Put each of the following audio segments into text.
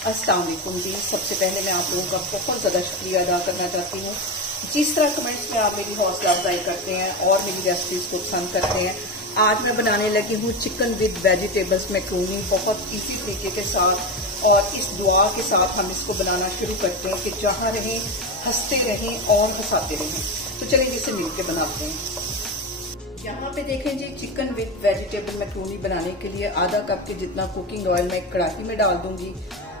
अस्सलाम वालेकुम जी। सबसे पहले मैं आप लोगों का बहुत ज़्यादा शुक्रिया अदा करना चाहती हूँ। जिस तरह कमेंट्स में आप मेरी हौसला अफजाई करते हैं और मेरी रेसिपीज़ को पसंद करते हैं। आज मैं बनाने लगी हूँ चिकन विद वेजिटेबल्स मैक्रोनी, बहुत इजी तरीके के साथ। और इस दुआ के साथ हम इसको बनाना शुरू करते हैं कि जहाँ रहें हंसते रहें और हंसाते रहें। तो चलिए इसे मिलकर बनाते हैं। यहाँ पे देखें जी, चिकन विद वेजिटेबल मैक्रोनी बनाने के लिए आधा कप के जितना कुकिंग ऑयल मैं कढ़ाई में डाल दूंगी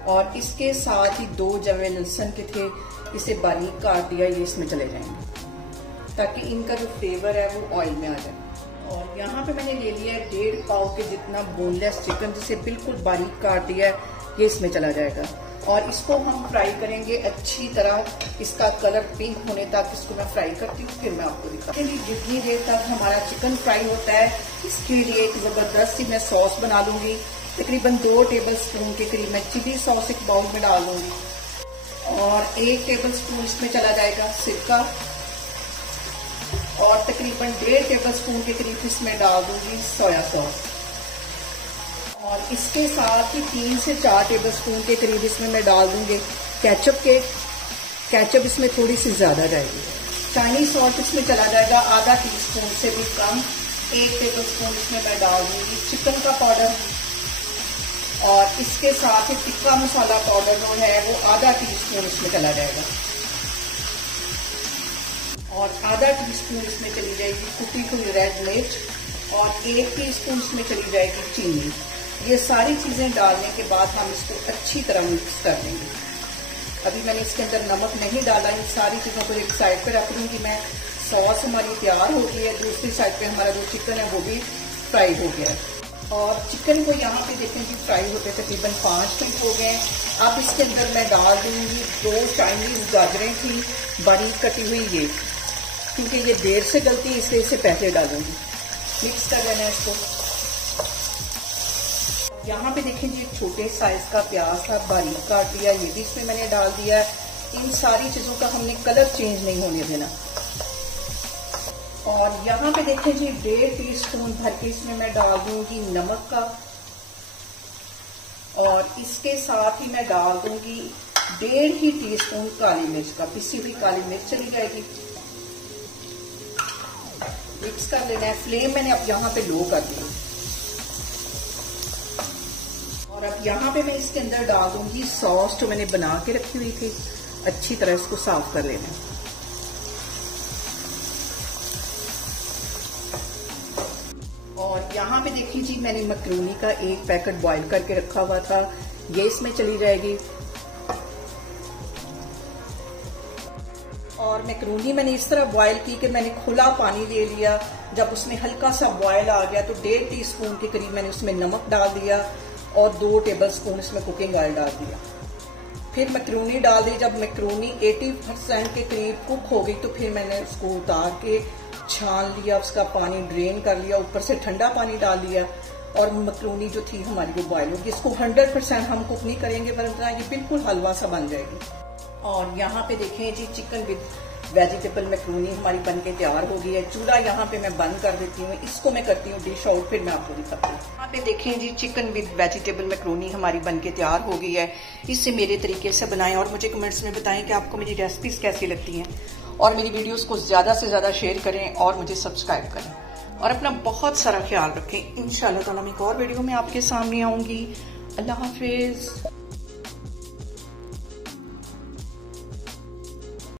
और इसके साथ ही 2 जवे लहसुन के थे, इसे बारीक काट दिया, ये इसमें चले जाएंगे ताकि इनका जो फ्लेवर है वो ऑयल में आ जाए। और यहाँ पे मैंने ले लिया है 1.5 पाव के जितना बोनलेस चिकन, जिसे बिल्कुल बारीक काट दिया है, ये इसमें चला जाएगा। और इसको हम फ्राई करेंगे अच्छी तरह, इसका कलर पिंक होने तक इसको मैं फ्राई करती हूँ, फिर मैं आपको दिखाती हूँ। जितनी देर तक हमारा चिकन फ्राई होता है, इसके लिए एक ज़बरदस्त सी मैं सॉस बना लूँगी। तकरीबन 2 टेबल स्पून के करीब मैं चिली सॉस एक बाउल में डाल दूँगी और 1 टेबल स्पून इसमें चला जाएगा सिरका और तकरीबन 1.5 टेबल स्पून के करीब इसमें डाल दूँगी सोया सॉस। और इसके साथ ही 3 से 4 टेबल स्पून के करीब इसमें मैं डाल दूंगी केचप इसमें थोड़ी सी ज़्यादा जाएगी। चाइनीज सॉल्ट इसमें चला जाएगा आधा टीस्पून से भी कम। 1 टेबल स्पून इसमें मैं डाल दूंगी चिकन का पाउडर और इसके साथ ही टिक्का मसाला पाउडर जो है वो आधा टीस्पून इसमें चला जाएगा। और आधा टीस्पून इसमें चली जाएगी कुटी हुई रेड मिर्च और 1 टीस्पून इसमें चली जाएगी चीनी। ये सारी चीज़ें डालने के बाद हम इसको अच्छी तरह मिक्स कर लेंगे। अभी मैंने इसके अंदर नमक नहीं डाला, इन सारी चीज़ों को एक साइड पे रख दूँगी मैं। सॉस हमारी तैयार हो गई है, दूसरी साइड पे हमारा जो चिकन है वो भी फ्राई हो गया है। और चिकन को यहाँ पे देखें कि फ्राई होते तकरीबन 5 मिनट हो गए। अब इसके अंदर मैं डाल दूँगी 2 चाइनीज़ गाजरें थी बारीक कटी हुई, ये क्योंकि ये देर से गलती इसलिए इसे पहले डालूंगी। मिक्स कर लेना है इसको। यहाँ पे देखें जी, छोटे साइज का प्याज था बारीक काट लिया, ये भी इसमें मैंने डाल दिया है। इन सारी चीजों का हमने कलर चेंज नहीं होने देना। और यहाँ पे देखें जी, 1.5 टीस्पून भर के इसमें मैं डाल दूंगी नमक का और इसके साथ ही मैं डाल दूंगी 1.5 टीस्पून काली मिर्च का, पिसी हुई काली मिर्च चली जाएगी। मिक्स कर लेना है। फ्लेम मैंने अब यहाँ पे लो कर दी और अब यहाँ पे मैं इसके अंदर डाल दूंगी सॉस जो मैंने बना के रखी हुई थी। अच्छी तरह इसको साफ कर लेना। और यहाँ पे देखिए जी, मैंने मैक्रोनी का 1 पैकेट बॉईल करके रखा हुआ था, ये इसमें चली जाएगी। और मैक्रोनी मैंने इस तरह बॉईल की कि मैंने खुला पानी ले लिया। जब उसमें हल्का सा बॉईल आ गया तो 1.5 टीस्पून के करीब मैंने उसमें नमक डाल दिया और 2 टेबल स्पून इसमें कुकिंग ऑयल डाल दिया। फिर मैक्रोनी डाल दी। जब मैक्रोनी 80% के करीब कुक हो गई तो फिर मैंने उसको उतार के छान लिया, उसका पानी ड्रेन कर लिया, ऊपर से ठंडा पानी डाल दिया और मैक्रोनी जो थी हमारी वो बॉयल होगी। इसको 100% हम कुक नहीं करेंगे वरना ये बिल्कुल हलवा सा बन जाएगी। और यहाँ पे देखें जी, चिकन विद वेजिटेबल मैक्रोनी हमारी बनके तैयार हो गई है। चूल्हा यहाँ पे मैं बंद कर देती हूँ, इसको मैं करती हूँ डिश आउट, फिर मैं आपको दिखाती हूँ। यहाँ पे देखें जी, चिकन विद वेजिटेबल मैक्रोनी हमारी बनके तैयार हो गई है। इसे मेरे तरीके से बनाएं और मुझे कमेंट्स में बताएं कि आपको मेरी रेसिपीज कैसी लगती हैं। और मेरी वीडियोस को ज़्यादा से ज़्यादा शेयर करें और मुझे सब्सक्राइब करें और अपना बहुत सारा ख्याल रखें। इंशाल्लाह ताला मैं एक और वीडियो में आपके सामने आऊँगी। अल्लाह हाफिज़।